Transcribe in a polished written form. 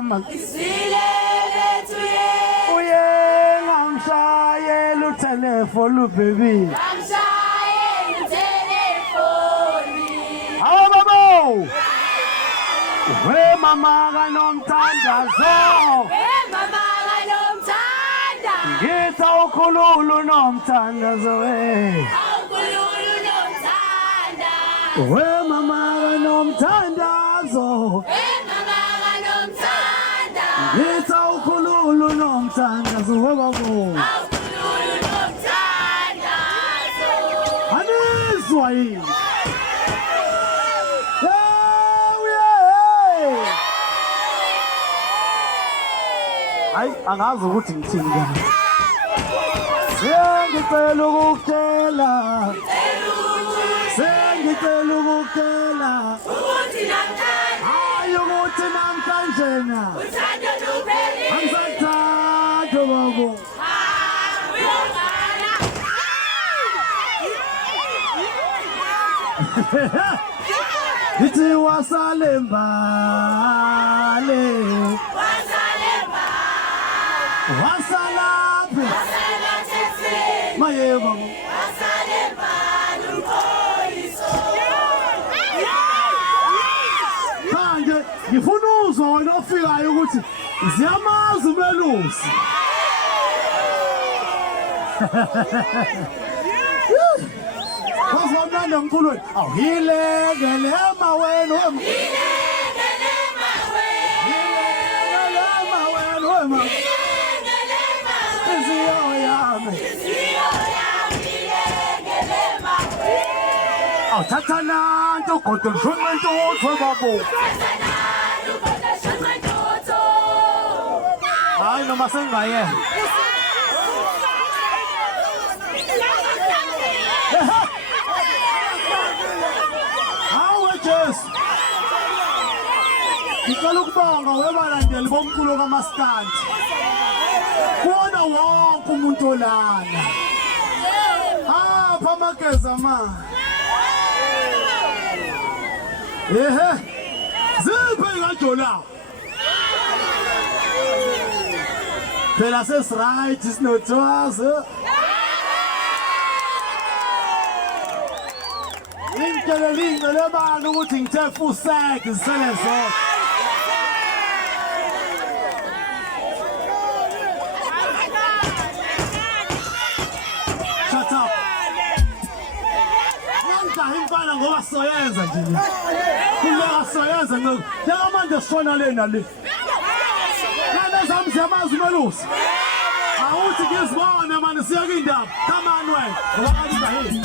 mama uye ngamshayela utelefoni baby hawo babo we mama kanomthandazo ngithi awukhululu nomthandazo we mama kanomthandazo ngithi awukhululu nomthandazo we babo anizwa yini hayi angazi ukuthi ngithini kana sengicela ukukutshela ukuthi namhlanje hayi ukuthi namhlanjena uthando luphelile angisathanda babo ngithi wasale mbale wasalaphi maye babo manje ngifuna uzwa wena ofikayo ukuthi ziyamazi umelusi Kwazona ngikulo awuhilekele maweni wema Tatana to go to Shumento babo. Ay no masenga ye. How just Ikalukubanga webalandeli bomculo kaMaskandi. Kuona wonke umuntu olana. Apha Mageza ma. Ziphe ngajola. Phela sesiright isinotwazi. Ngicela lebana ukuthi ngithe fusek isele zonke. Shut up. Imfana ngoba soyenza nje. Kuleka soyenza ngoba njengamanje sifona lena le. Kana zami ziyamazi umelusi. Awuthi ngizibone manje siya kindaba. Come on wena. Ngoba kanti